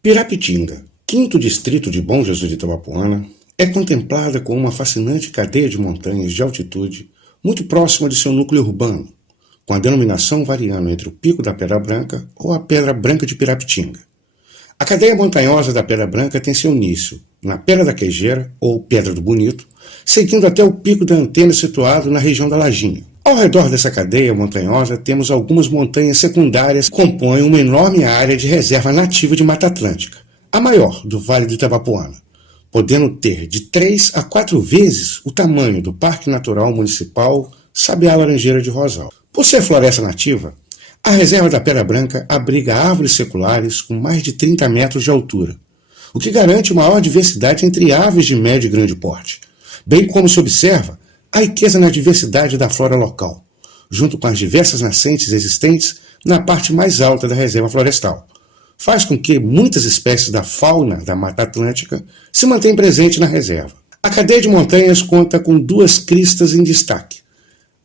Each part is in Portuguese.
Pirapitinga, quinto distrito de Bom Jesus de Itabapoana, é contemplada como uma fascinante cadeia de montanhas de altitude muito próxima de seu núcleo urbano, com a denominação variando entre o Pico da Pedra Branca ou a Pedra Branca de Pirapitinga. A cadeia montanhosa da Pedra Branca tem seu início na Pedra da Queijeira, ou Pedra do Bonito, seguindo até o Pico da Antena situado na região da Lajinha. Ao redor dessa cadeia montanhosa temos algumas montanhas secundárias que compõem uma enorme área de reserva nativa de Mata Atlântica, a maior do Vale do Itabapoana, podendo ter de 3 a 4 vezes o tamanho do Parque Natural Municipal Sabiá-Laranjeira de Rosal. Por ser floresta nativa, a reserva da Pedra Branca abriga árvores seculares com mais de 30 metros de altura, o que garante maior diversidade entre aves de médio e grande porte, bem como se observa a riqueza na diversidade da flora local, junto com as diversas nascentes existentes na parte mais alta da reserva florestal. Faz com que muitas espécies da fauna da Mata Atlântica se mantenham presentes na reserva. A cadeia de montanhas conta com duas cristas em destaque,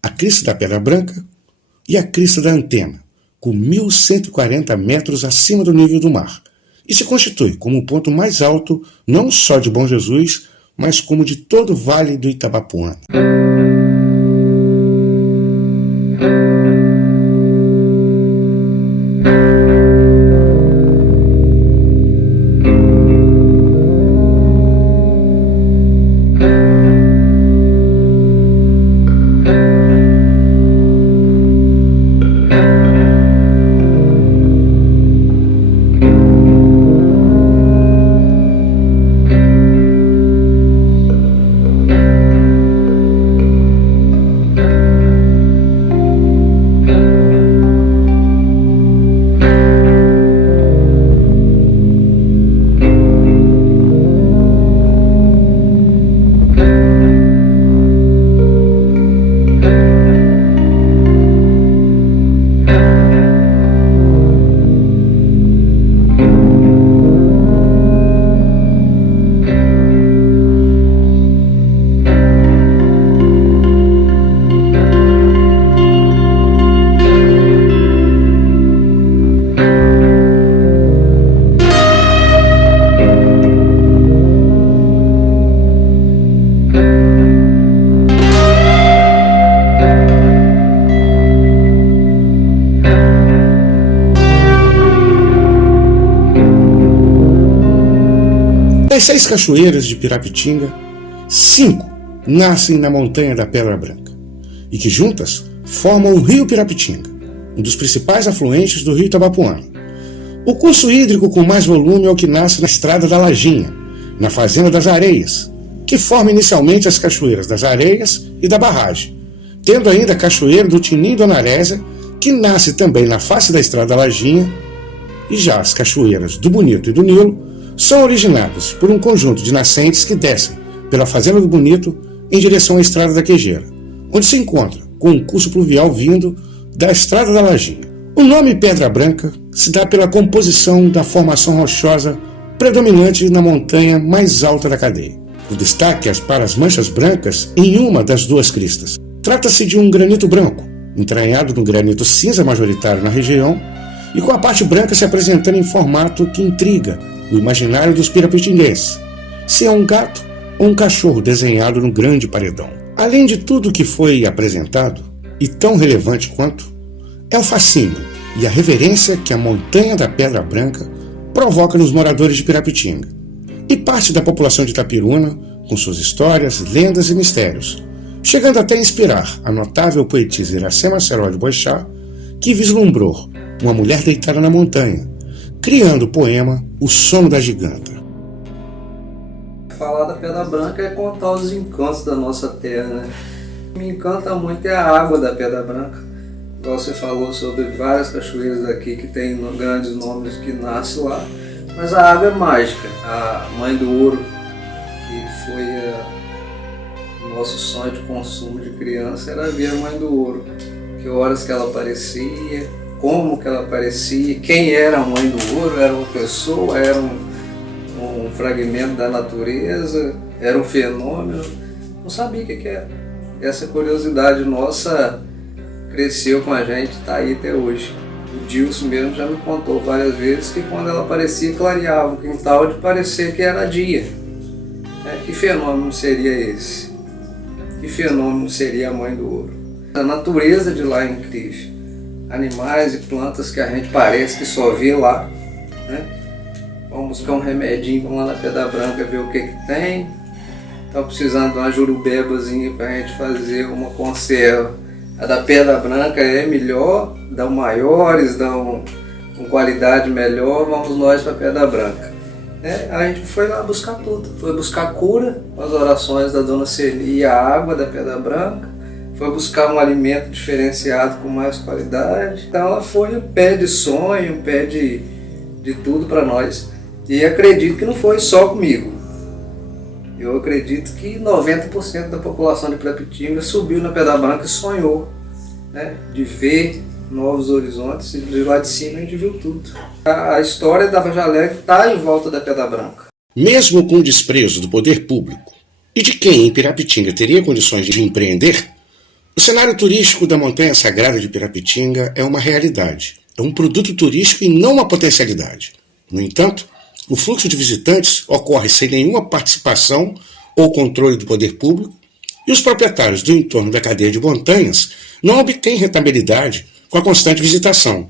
a crista da Pedra Branca e a crista da Antena, com 1.140 metros acima do nível do mar, e se constitui como o ponto mais alto não só de Bom Jesus, mas como de todo o Vale do Itabapoana. Das 6 cachoeiras de Pirapitinga, 5 nascem na montanha da Pedra Branca, e que juntas formam o rio Pirapitinga, um dos principais afluentes do rio Itabapoana. O curso hídrico com mais volume é o que nasce na Estrada da Lajinha, na Fazenda das Areias, que forma inicialmente as cachoeiras das Areias e da Barragem, tendo ainda a cachoeira do Tinim e Dona Arésia, que nasce também na face da Estrada da Lajinha, e já as cachoeiras do Bonito e do Nilo são originadas por um conjunto de nascentes que descem pela Fazenda do Bonito em direção à Estrada da Queijeira, onde se encontra com um curso pluvial vindo da Estrada da Lajinha. O nome Pedra Branca se dá pela composição da formação rochosa predominante na montanha mais alta da cadeia. O destaque é para as manchas brancas em uma das duas cristas. Trata-se de um granito branco, entranhado no granito cinza majoritário na região, e com a parte branca se apresentando em formato que intriga o imaginário dos pirapitinguenses, se é um gato ou um cachorro desenhado no grande paredão. Além de tudo que foi apresentado, e tão relevante quanto, é o fascínio e a reverência que a montanha da Pedra Branca provoca nos moradores de Pirapitinga, e parte da população de Itapiruna, com suas histórias, lendas e mistérios, chegando até a inspirar a notável poetisa Iracema Serol de Boixá, que vislumbrou uma mulher deitada na montanha, criando o poema O Sono da Giganta. Falar da Pedra Branca é contar os encantos da nossa terra, né? Me encanta muito é a água da Pedra Branca. Igual você falou sobre várias cachoeiras aqui que tem grandes nomes que nascem lá, mas a água é mágica. A Mãe do Ouro, que foi o nosso sonho de consumo de criança, era ver a Mãe do Ouro. Que horas que ela aparecia, como que ela aparecia, quem era a Mãe do Ouro, era uma pessoa, era um fragmento da natureza, era um fenômeno, não sabia o que era. Essa curiosidade nossa cresceu com a gente, está aí até hoje. O Dilson mesmo já me contou várias vezes que quando ela aparecia, clareava o quintal de parecer que era dia. Que fenômeno seria esse? Que fenômeno seria a Mãe do Ouro? A natureza de lá é incrível. Animais e plantas que a gente parece que só vê lá. Vamos buscar um remedinho, vamos lá na Pedra Branca ver o que tem. Tá precisando de uma jurubebazinha para a gente fazer uma conserva. A da Pedra Branca é melhor, dão maiores, dão com qualidade melhor, vamos nós para Pedra Branca. A gente foi lá buscar tudo, foi buscar cura com as orações da Dona Celi e a água da Pedra Branca, foi buscar um alimento diferenciado com mais qualidade. Então ela foi um pé de sonho, um pé de tudo para nós. E acredito que não foi só comigo. Eu acredito que 90% da população de Pirapitinga subiu na Pedra Branca e sonhou, de ver novos horizontes, e de lá de cima a gente viu tudo. A história da Vajalé está em volta da Pedra Branca. Mesmo com o desprezo do poder público e de quem em Pirapitinga teria condições de empreender, o cenário turístico da Montanha Sagrada de Pirapitinga é uma realidade, é um produto turístico e não uma potencialidade. No entanto, o fluxo de visitantes ocorre sem nenhuma participação ou controle do poder público e os proprietários do entorno da cadeia de montanhas não obtêm rentabilidade com a constante visitação.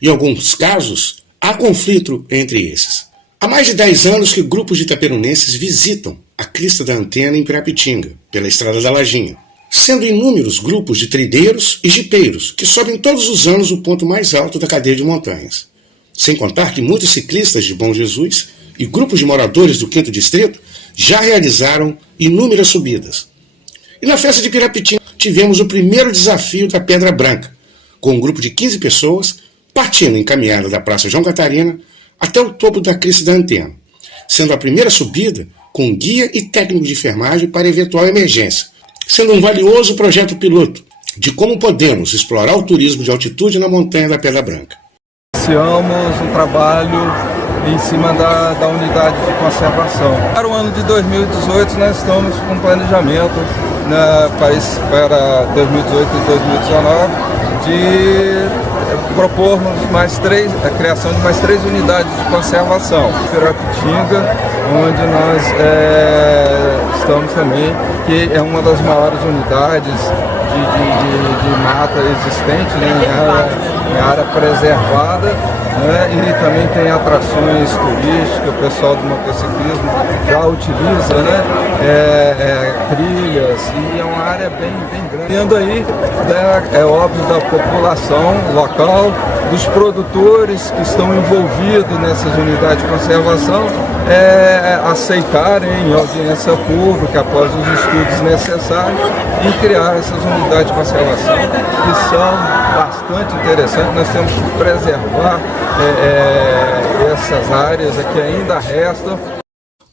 Em alguns casos, há conflito entre esses. Há mais de 10 anos que grupos de itaperunenses visitam a crista da Antena em Pirapitinga, pela Estrada da Lajinha, sendo inúmeros grupos de trilheiros e jipeiros que sobem todos os anos o ponto mais alto da cadeia de montanhas. Sem contar que muitos ciclistas de Bom Jesus e grupos de moradores do 5º Distrito já realizaram inúmeras subidas. E na festa de Pirapitinga tivemos o primeiro desafio da Pedra Branca, com um grupo de 15 pessoas partindo em caminhada da Praça João Catarina até o topo da crista da Antena, sendo a primeira subida com guia e técnico de enfermagem para eventual emergência, sendo um valioso projeto piloto de como podemos explorar o turismo de altitude na Montanha da Pedra Branca. Iniciamos um trabalho em cima da unidade de conservação. Para o ano de 2018 nós estamos com planejamento para 2018 e 2019 de propormos a criação de mais 3 unidades de conservação. Pirapitinga, onde nós estamos também, que é uma das maiores unidades de mata existente, em área preservada, e também tem atrações turísticas, o pessoal do motociclismo já utiliza, trilhas, e é uma área bem grande. Vindo aí, é óbvio, da população local, dos produtores que estão envolvidos nessas unidades de conservação, aceitarem em audiência pública, após os estudos necessários, e criar essas unidades de conservação, que são bastante interessantes. Nós temos que preservar essas áreas que ainda restam.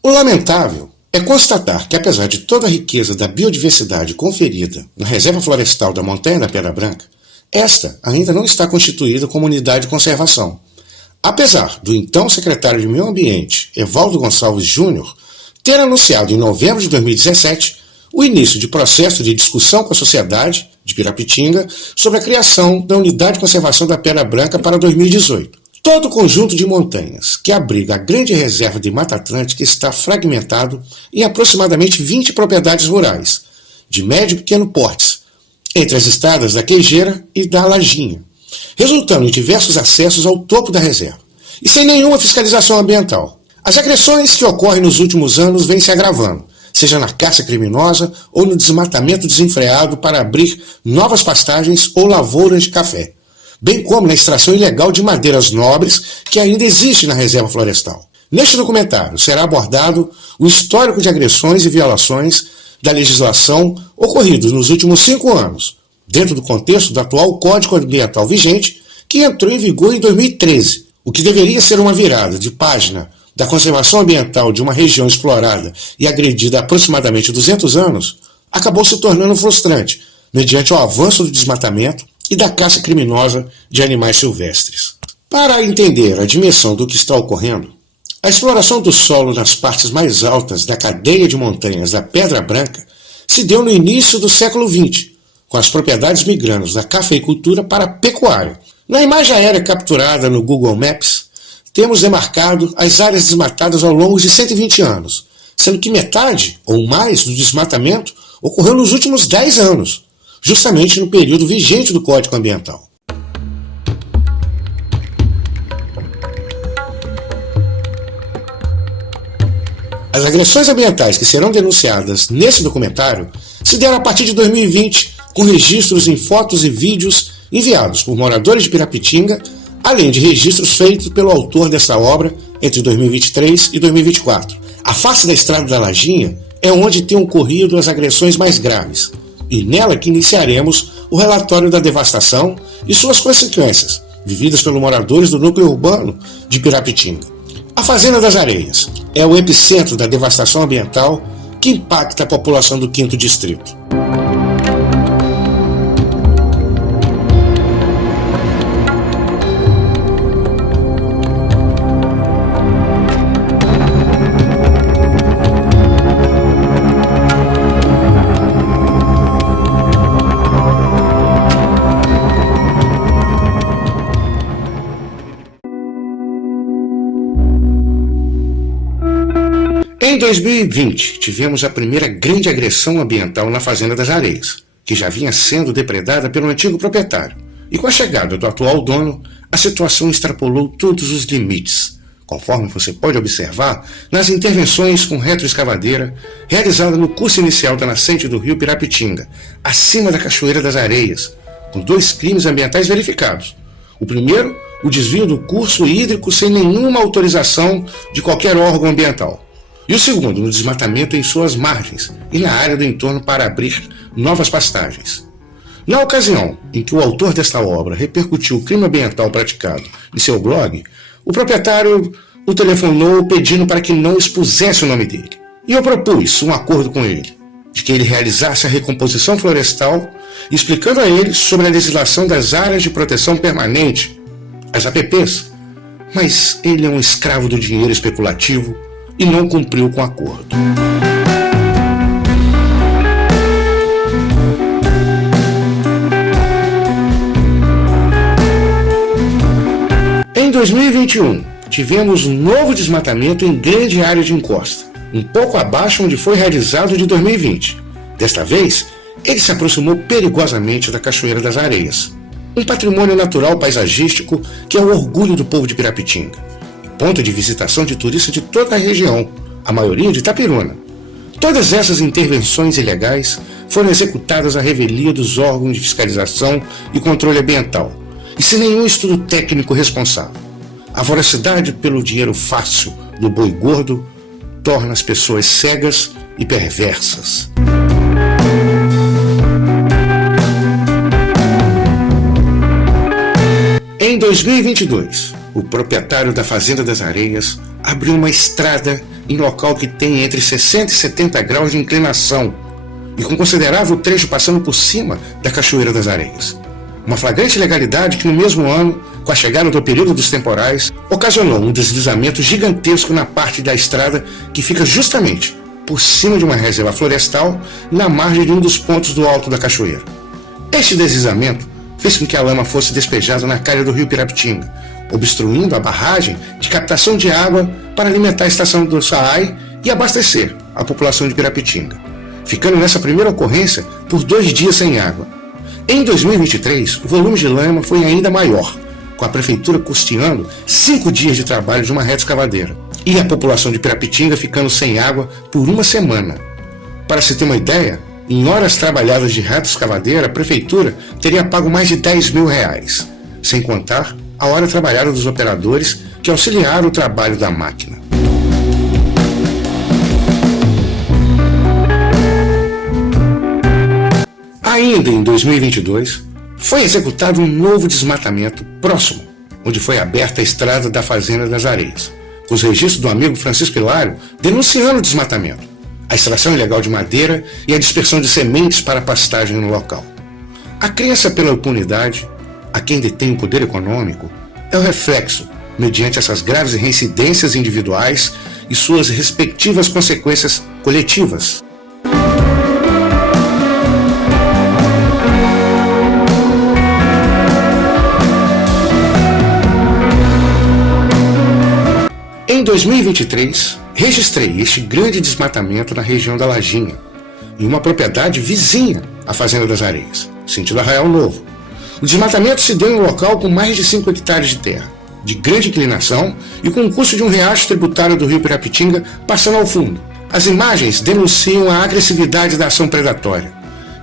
O lamentável é constatar que, apesar de toda a riqueza da biodiversidade conferida na Reserva Florestal da Montanha da Pedra Branca, esta ainda não está constituída como unidade de conservação. Apesar do então secretário de Meio Ambiente, Evaldo Gonçalves Júnior, ter anunciado em novembro de 2017 o início de processo de discussão com a sociedade de Pirapitinga sobre a criação da Unidade de Conservação da Pedra Branca para 2018. Todo o conjunto de montanhas que abriga a grande reserva de Mata Atlântica está fragmentado em aproximadamente 20 propriedades rurais, de médio e pequeno portes, entre as estradas da Queijeira e da Lajinha, resultando em diversos acessos ao topo da reserva, e sem nenhuma fiscalização ambiental. As agressões que ocorrem nos últimos anos vêm se agravando, seja na caça criminosa ou no desmatamento desenfreado para abrir novas pastagens ou lavouras de café, bem como na extração ilegal de madeiras nobres que ainda existe na reserva florestal. Neste documentário será abordado o histórico de agressões e violações da legislação ocorridos nos últimos 5 anos, dentro do contexto do atual Código Ambiental vigente, que entrou em vigor em 2013, o que deveria ser uma virada de página da conservação ambiental de uma região explorada e agredida há aproximadamente 200 anos, acabou se tornando frustrante, mediante o avanço do desmatamento e da caça criminosa de animais silvestres. Para entender a dimensão do que está ocorrendo, a exploração do solo nas partes mais altas da cadeia de montanhas da Pedra Branca se deu no início do século XX, com as propriedades migrando da cafeicultura para a pecuária. Na imagem aérea capturada no Google Maps, temos demarcado as áreas desmatadas ao longo de 120 anos, sendo que metade ou mais do desmatamento ocorreu nos últimos 10 anos, justamente no período vigente do Código Ambiental. As agressões ambientais que serão denunciadas nesse documentário se deram a partir de 2020, com registros em fotos e vídeos enviados por moradores de Pirapitinga, além de registros feitos pelo autor dessa obra entre 2023 e 2024. A face da Estrada da Lajinha é onde têm ocorrido as agressões mais graves, e nela que iniciaremos o relatório da devastação e suas consequências, vividas pelos moradores do núcleo urbano de Pirapitinga. A Fazenda das Areias é o epicentro da devastação ambiental que impacta a população do 5º Distrito. Em 2020, tivemos a primeira grande agressão ambiental na Fazenda das Areias, que já vinha sendo depredada pelo antigo proprietário. E com a chegada do atual dono, a situação extrapolou todos os limites, conforme você pode observar nas intervenções com retroescavadeira realizada no curso inicial da nascente do rio Pirapitinga, acima da Cachoeira das Areias, com 2 crimes ambientais verificados. O primeiro, o desvio do curso hídrico sem nenhuma autorização de qualquer órgão ambiental. E o segundo, no desmatamento em suas margens e na área do entorno para abrir novas pastagens. Na ocasião em que o autor desta obra repercutiu o crime ambiental praticado em seu blog, o proprietário o telefonou pedindo para que não expusesse o nome dele. E eu propus um acordo com ele, de que ele realizasse a recomposição florestal, explicando a ele sobre a legislação das áreas de proteção permanente, as APPs, mas ele é um escravo do dinheiro especulativo e não cumpriu com o acordo. Em 2021, tivemos um novo desmatamento em grande área de encosta, um pouco abaixo onde foi realizado de 2020. Desta vez, ele se aproximou perigosamente da Cachoeira das Areias, um patrimônio natural paisagístico que é o orgulho do povo de Pirapitinga, ponto de visitação de turistas de toda a região, a maioria de Itapiruna. Todas essas intervenções ilegais foram executadas à revelia dos órgãos de fiscalização e controle ambiental, e sem nenhum estudo técnico responsável. A voracidade pelo dinheiro fácil do boi gordo torna as pessoas cegas e perversas. Em 2022, o proprietário da Fazenda das Areias abriu uma estrada em local que tem entre 60 e 70 graus de inclinação e com considerável trecho passando por cima da Cachoeira das Areias. Uma flagrante ilegalidade que no mesmo ano, com a chegada do período dos temporais, ocasionou um deslizamento gigantesco na parte da estrada que fica justamente por cima de uma reserva florestal na margem de um dos pontos do alto da cachoeira. Este deslizamento fez com que a lama fosse despejada na calha do rio Pirapitinga, obstruindo a barragem de captação de água para alimentar a estação do SAAI e abastecer a população de Pirapitinga, ficando nessa primeira ocorrência por 2 dias sem água. Em 2023, o volume de lama foi ainda maior, com a prefeitura custeando 5 dias de trabalho de uma retroescavadeira e a população de Pirapitinga ficando sem água por 1 semana. Para se ter uma ideia, em horas trabalhadas de retroescavadeira, a prefeitura teria pago mais de R$10 mil, sem contar a hora trabalhada dos operadores que auxiliaram o trabalho da máquina. Ainda em 2022, foi executado um novo desmatamento próximo, onde foi aberta a estrada da Fazenda das Areias, com os registros do amigo Francisco Hilário denunciando o desmatamento, a extração ilegal de madeira e a dispersão de sementes para pastagem no local. A crença pela impunidade, a quem detém o poder econômico, é o reflexo, mediante essas graves reincidências individuais e suas respectivas consequências coletivas. em 2023, registrei este grande desmatamento na região da Lajinha, em uma propriedade vizinha à Fazenda das Areias, sentido Arraial Novo. O desmatamento se deu em um local com mais de 5 hectares de terra, de grande inclinação e com o curso de um riacho tributário do rio Pirapitinga passando ao fundo. As imagens denunciam a agressividade da ação predatória,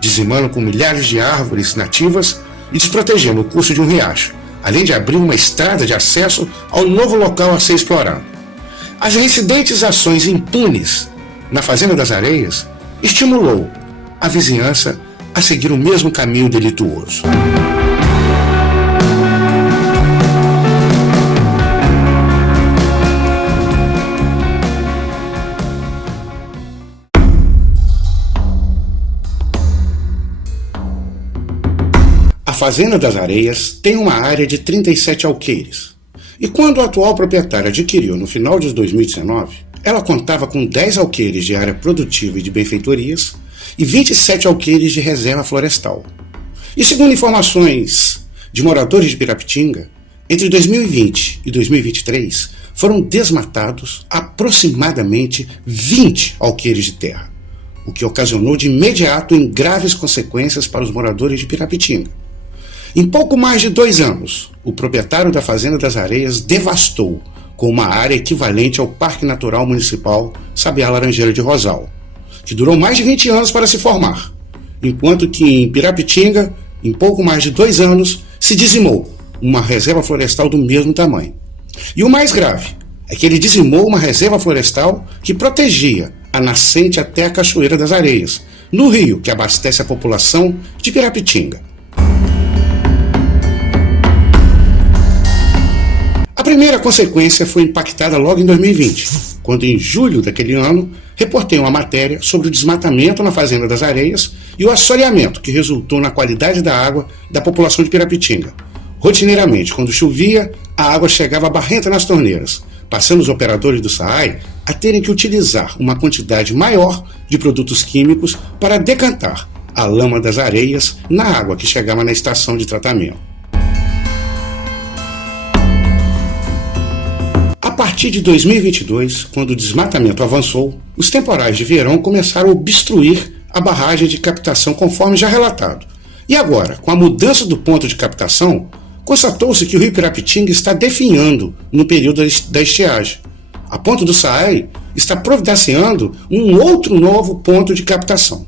dizimando com milhares de árvores nativas e desprotegendo o curso de um riacho, além de abrir uma estrada de acesso ao novo local a ser explorado. As reincidentes ações impunes na Fazenda das Areias estimulou a vizinhança a seguir o mesmo caminho delituoso. A Fazenda das Areias tem uma área de 37 alqueires, e quando o atual proprietário adquiriu no final de 2019, ela contava com 10 alqueires de área produtiva e de benfeitorias e 27 alqueires de reserva florestal. E segundo informações de moradores de Pirapitinga, entre 2020 e 2023 foram desmatados aproximadamente 20 alqueires de terra, o que ocasionou de imediato em graves consequências para os moradores de Pirapitinga. Em pouco mais de 2 anos, o proprietário da Fazenda das Areias devastou com uma área equivalente ao Parque Natural Municipal Sabiá Laranjeira de Rosal, que durou mais de 20 anos para se formar, enquanto que em Pirapitinga, em pouco mais de 2 anos, se dizimou uma reserva florestal do mesmo tamanho. E o mais grave é que ele dizimou uma reserva florestal que protegia a nascente até a Cachoeira das Areias, no rio que abastece a população de Pirapitinga. A primeira consequência foi impactada logo em 2020, quando em julho daquele ano reportei uma matéria sobre o desmatamento na Fazenda das Areias e o assoreamento que resultou na qualidade da água da população de Pirapitinga. Rotineiramente, quando chovia, a água chegava barrenta nas torneiras, passando os operadores do SAAI a terem que utilizar uma quantidade maior de produtos químicos para decantar a lama das areias na água que chegava na estação de tratamento. A partir de 2022, quando o desmatamento avançou, os temporais de verão começaram a obstruir a barragem de captação conforme já relatado. E agora, com a mudança do ponto de captação, constatou-se que o rio Pirapitinga está definhando no período da estiagem. A ponto do SAAI está providenciando um outro novo ponto de captação.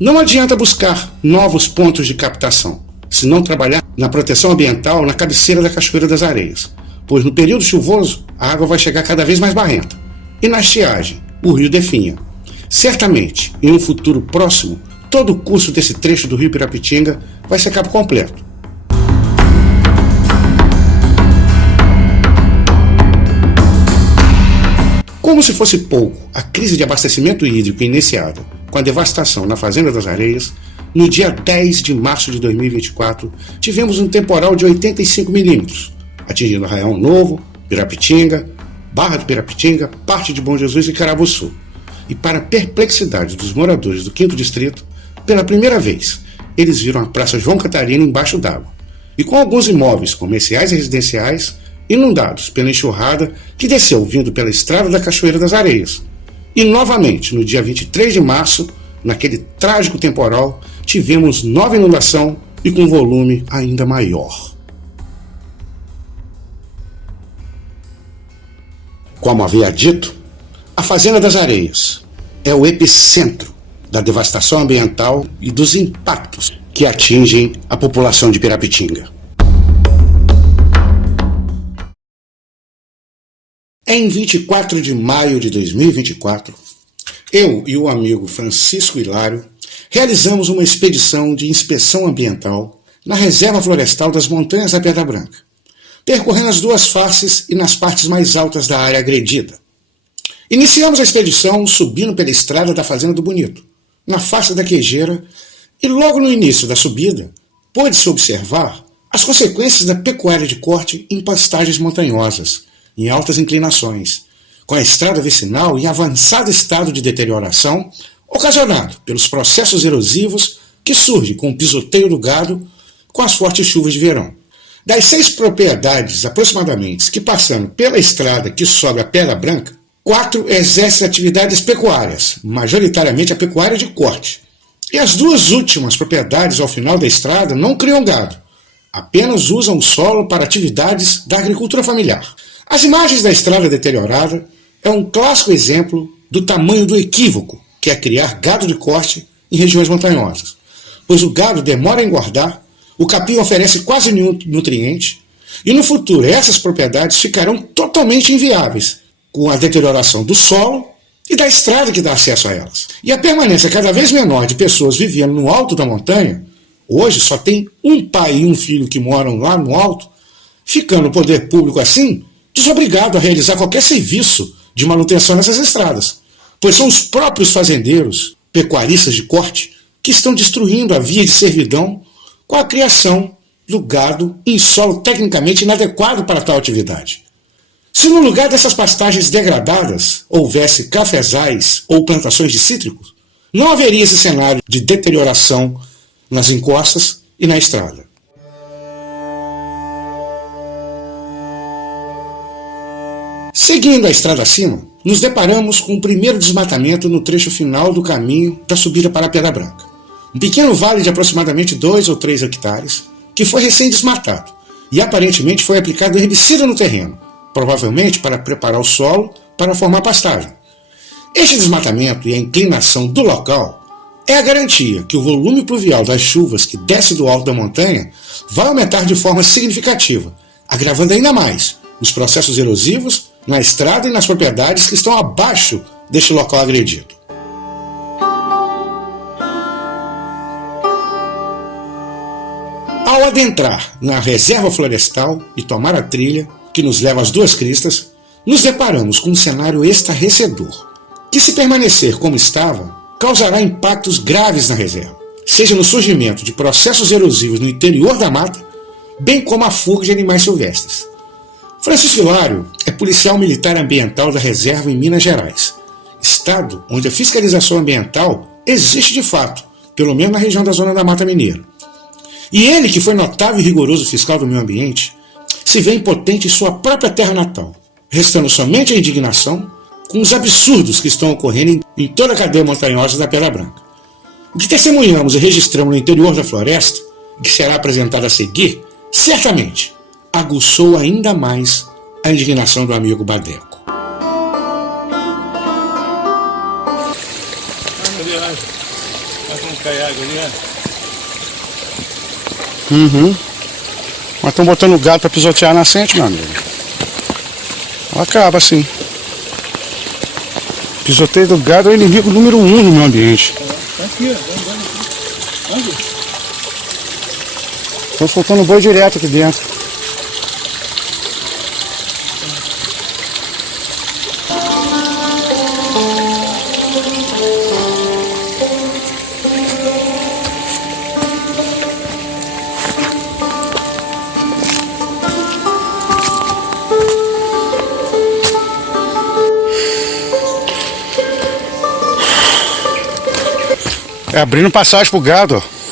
Não adianta buscar novos pontos de captação, se não trabalhar na proteção ambiental na cabeceira da Cachoeira das Areias, pois no período chuvoso a água vai chegar cada vez mais barrenta, e na estiagem o rio definha. Certamente, em um futuro próximo, todo o curso desse trecho do rio Pirapitinga vai secar por completo. Como se fosse pouco, a crise de abastecimento hídrico iniciada com a devastação na Fazenda das Areias, no dia 10 de março de 2024, tivemos um temporal de 85 milímetros, atingindo Arraial Novo, Pirapitinga, Barra do Pirapitinga, parte de Bom Jesus e Carabuçu. E para a perplexidade dos moradores do 5º Distrito, pela primeira vez, eles viram a Praça João Catarina embaixo d'água, e com alguns imóveis comerciais e residenciais inundados pela enxurrada que desceu vindo pela estrada da Cachoeira das Areias. E novamente, no dia 23 de março, naquele trágico temporal, tivemos nova inundação e com volume ainda maior. Como havia dito, a Fazenda das Areias é o epicentro da devastação ambiental e dos impactos que atingem a população de Pirapitinga. Em 24 de maio de 2024, eu e o amigo Francisco Hilário realizamos uma expedição de inspeção ambiental na Reserva Florestal das Montanhas da Pedra Branca, percorrendo as duas faces e nas partes mais altas da área agredida. Iniciamos a expedição subindo pela estrada da Fazenda do Bonito, na face da Queijeira, e logo no início da subida, pôde-se observar as consequências da pecuária de corte em pastagens montanhosas, em altas inclinações, com a estrada vicinal em avançado estado de deterioração, ocasionado pelos processos erosivos que surgem com o pisoteio do gado com as fortes chuvas de verão. Das 6 propriedades aproximadamente que passando pela estrada que sobe a Pedra Branca, 4 exercem atividades pecuárias, majoritariamente a pecuária de corte. E as 2 últimas propriedades ao final da estrada não criam gado, apenas usam o solo para atividades da agricultura familiar. As imagens da estrada deteriorada é um clássico exemplo do tamanho do equívoco que é criar gado de corte em regiões montanhosas, pois o gado demora a engordar, o capim oferece quase nenhum nutriente, e no futuro essas propriedades ficarão totalmente inviáveis, com a deterioração do solo e da estrada que dá acesso a elas. E a permanência cada vez menor de pessoas vivendo no alto da montanha, hoje só tem um pai e um filho que moram lá no alto, ficando o poder público assim, desobrigado a realizar qualquer serviço de manutenção nessas estradas, pois são os próprios fazendeiros, pecuaristas de corte, que estão destruindo a via de servidão com a criação do gado em solo tecnicamente inadequado para tal atividade. Se no lugar dessas pastagens degradadas houvesse cafezais ou plantações de cítricos, não haveria esse cenário de deterioração nas encostas e na estrada. Seguindo a estrada acima, nos deparamos com o primeiro desmatamento no trecho final do caminho da subida para a Pedra Branca. Um pequeno vale de aproximadamente 2 ou 3 hectares, que foi recém-desmatado e aparentemente foi aplicado herbicida no terreno, provavelmente para preparar o solo para formar pastagem. Este desmatamento e a inclinação do local é a garantia que o volume pluvial das chuvas que desce do alto da montanha vai aumentar de forma significativa, agravando ainda mais os processos erosivos na estrada e nas propriedades que estão abaixo deste local agredido. Ao adentrar na reserva florestal e tomar a trilha que nos leva às Duas Cristas, nos deparamos com um cenário estarrecedor, que, se permanecer como estava, causará impactos graves na reserva, seja no surgimento de processos erosivos no interior da mata, bem como a fuga de animais silvestres. Francisco Hilário é policial militar ambiental da reserva em Minas Gerais, estado onde a fiscalização ambiental existe de fato, pelo menos na região da Zona da Mata Mineira. E ele, que foi notável e rigoroso fiscal do meio ambiente, se vê impotente em sua própria terra natal, restando somente a indignação com os absurdos que estão ocorrendo em toda a cadeia montanhosa da Pedra Branca. O que testemunhamos e registramos no interior da floresta, que será apresentado a seguir, certamente aguçou ainda mais a indignação do amigo Badeco. Mas estão botando gado para pisotear a nascente, meu amigo. Acaba assim. Pisoteio do gado é o inimigo número 1 no meu ambiente. Estão soltando boi direto aqui dentro. É abrindo passagem pro gado, ó.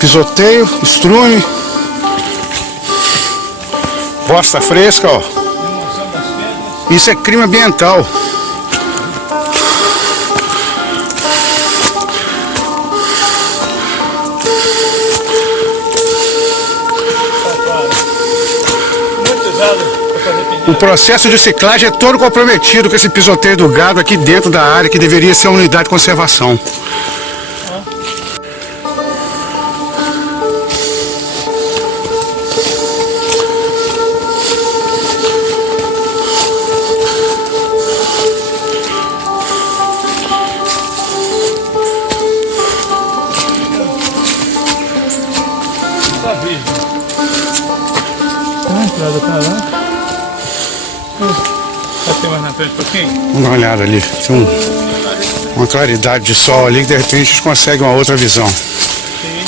Pisoteio, estrume, bosta fresca, ó. Isso é crime ambiental. O processo de ciclagem é todo comprometido com esse pisoteio do gado aqui dentro da área que deveria ser uma unidade de conservação. Vamos dar uma olhada ali. Tem um... uma claridade de sol ali que de repente a gente consegue uma outra visão. Sim.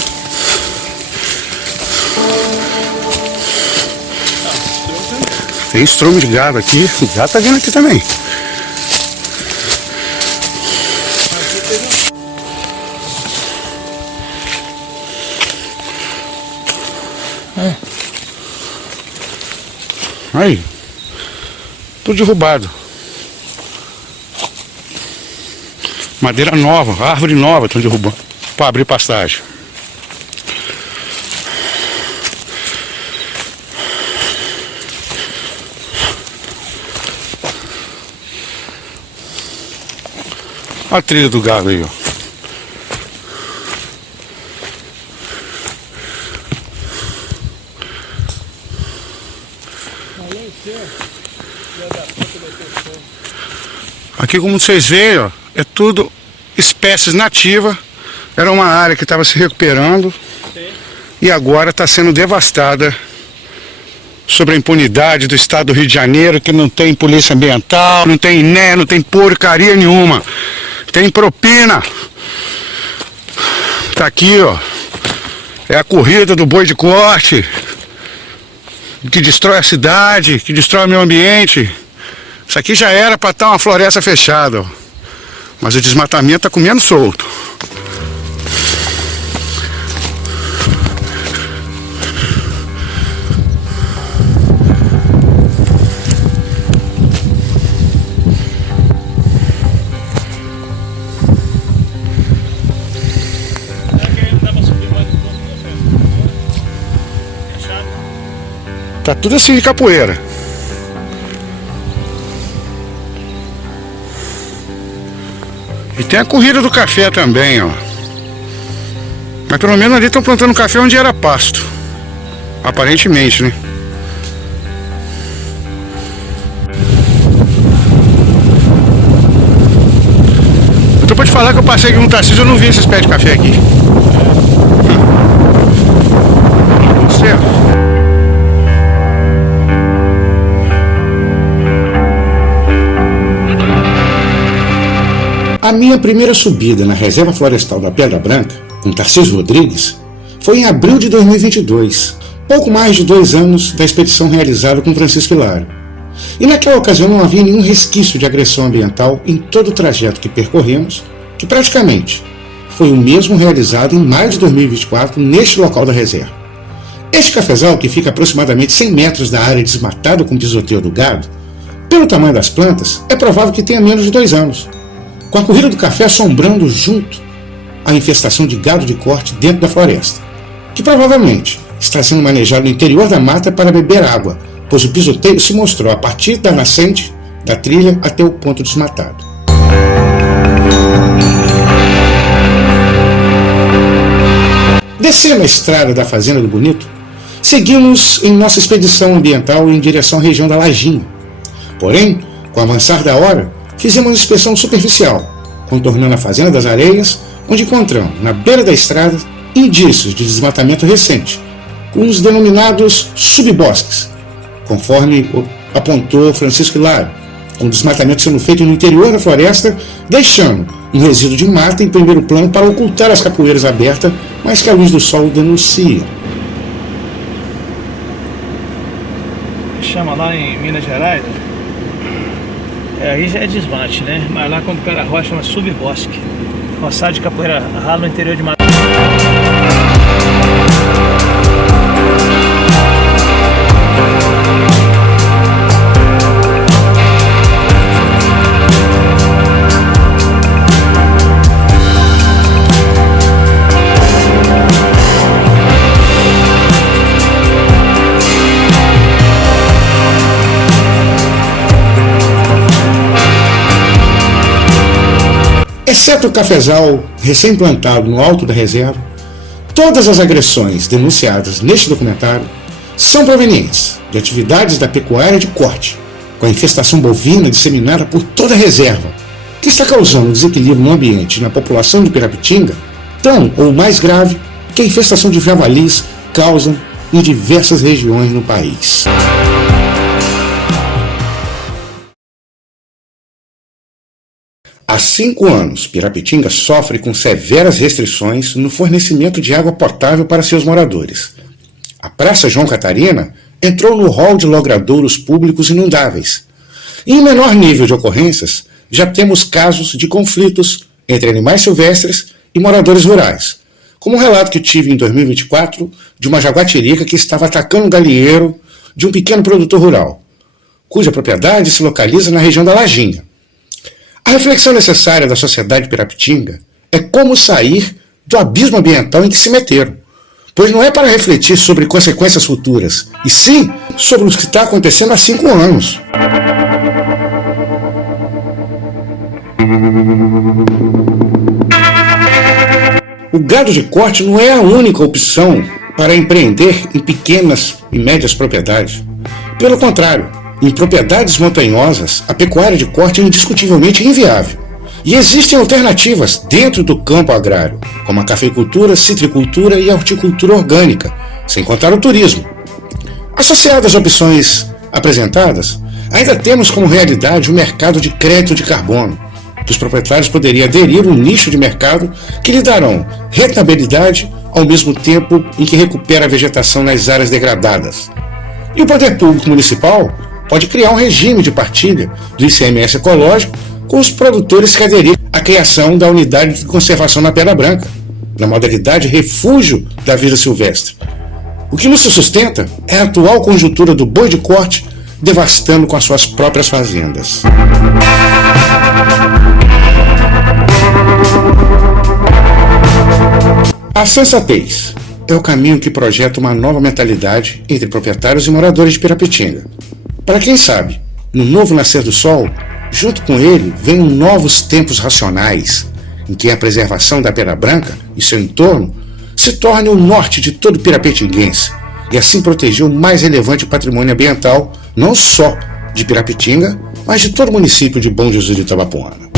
Tem estrume de gado aqui, o gado tá vindo aqui também. Aí, tudo derrubado. Madeira nova, árvore nova estão derrubando para abrir pastagem. Olha a trilha do gado aí, ó. Aqui, como vocês veem, ó, é tudo espécies nativas. Era uma área que estava se recuperando. Sim. E agora está sendo devastada sobre a impunidade do estado do Rio de Janeiro, que não tem polícia ambiental, não tem INE, não tem porcaria nenhuma. Tem propina. Tá aqui, ó. É a corrida do boi de corte, que destrói a cidade, que destrói o meio ambiente. Isso aqui já era para estar uma floresta fechada, ó. Mas o desmatamento está comendo solto. Tá tudo assim de capoeira. E tem a corrida do café também, ó. Mas pelo menos ali estão plantando café onde era pasto. Aparentemente, né? Eu tô pra te falar que eu passei aqui no Tarcísio e eu não vi esses pés de café aqui. Certo. A minha primeira subida na Reserva Florestal da Pedra Branca, com Tarcísio Rodrigues, foi em abril de 2022, pouco mais de 2 anos da expedição realizada com Francisco Hilário. E naquela ocasião não havia nenhum resquício de agressão ambiental em todo o trajeto que percorremos, que praticamente foi o mesmo realizado em maio de 2024 neste local da reserva. Este cafezal, que fica aproximadamente 100 metros da área desmatada com pisoteio do gado, pelo tamanho das plantas, é provável que tenha menos de 2 anos, com a corrida do café assombrando junto a infestação de gado de corte dentro da floresta, que provavelmente está sendo manejado no interior da mata para beber água, pois o pisoteio se mostrou a partir da nascente da trilha até o ponto desmatado. Descendo a estrada da Fazenda do Bonito, seguimos em nossa expedição ambiental em direção à região da Lajinha. Porém, com o avançar da hora, fizemos uma inspeção superficial, contornando a Fazenda das Areias, onde encontramos, na beira da estrada, indícios de desmatamento recente, com os denominados subbosques, conforme apontou Francisco Hilário, com o desmatamento sendo feito no interior da floresta, deixando um resíduo de mata em primeiro plano para ocultar as capoeiras abertas, mas que a luz do sol denuncia. Chama lá em Minas Gerais, aí já é desmate, né? Mas lá quando o cara rocha chama subbosque. Roçado de capoeira rala no interior de Mato. Exceto o cafezal recém-plantado no alto da reserva, todas as agressões denunciadas neste documentário são provenientes de atividades da pecuária de corte, com a infestação bovina disseminada por toda a reserva, que está causando desequilíbrio no ambiente e na população de Pirapitinga, tão ou mais grave que a infestação de javalis causam em diversas regiões no país. Há 5 anos, Pirapitinga sofre com severas restrições no fornecimento de água potável para seus moradores. A Praça João Catarina entrou no rol de logradouros públicos inundáveis. E em menor nível de ocorrências, já temos casos de conflitos entre animais silvestres e moradores rurais, como um relato que tive em 2024 de uma jaguatirica que estava atacando um galinheiro de um pequeno produtor rural, cuja propriedade se localiza na região da Lajinha. A reflexão necessária da sociedade pirapitinga é como sair do abismo ambiental em que se meteram, pois não é para refletir sobre consequências futuras, e sim sobre o que está acontecendo há 5 anos. O gado de corte não é a única opção para empreender em pequenas e médias propriedades. Pelo contrário, em propriedades montanhosas, a pecuária de corte é indiscutivelmente inviável. E existem alternativas dentro do campo agrário, como a cafeicultura, citricultura e a horticultura orgânica, sem contar o turismo. Associado às opções apresentadas, ainda temos como realidade o mercado de crédito de carbono, que os proprietários poderiam aderir a um nicho de mercado que lhe darão rentabilidade ao mesmo tempo em que recupera a vegetação nas áreas degradadas. E o poder público municipal pode criar um regime de partilha do ICMS ecológico com os produtores que aderirem à criação da unidade de conservação na Pedra Branca, na modalidade refúgio da vida silvestre. O que nos sustenta é a atual conjuntura do boi de corte devastando com as suas próprias fazendas. A sensatez é o caminho que projeta uma nova mentalidade entre proprietários e moradores de Pirapitinga. Para quem sabe, no novo nascer do sol, junto com ele venham novos tempos racionais, em que a preservação da Pedra Branca e seu entorno se torne o norte de todo pirapitinguense, e assim proteger o mais relevante patrimônio ambiental, não só de Pirapitinga, mas de todo o município de Bom Jesus de Itabapoana.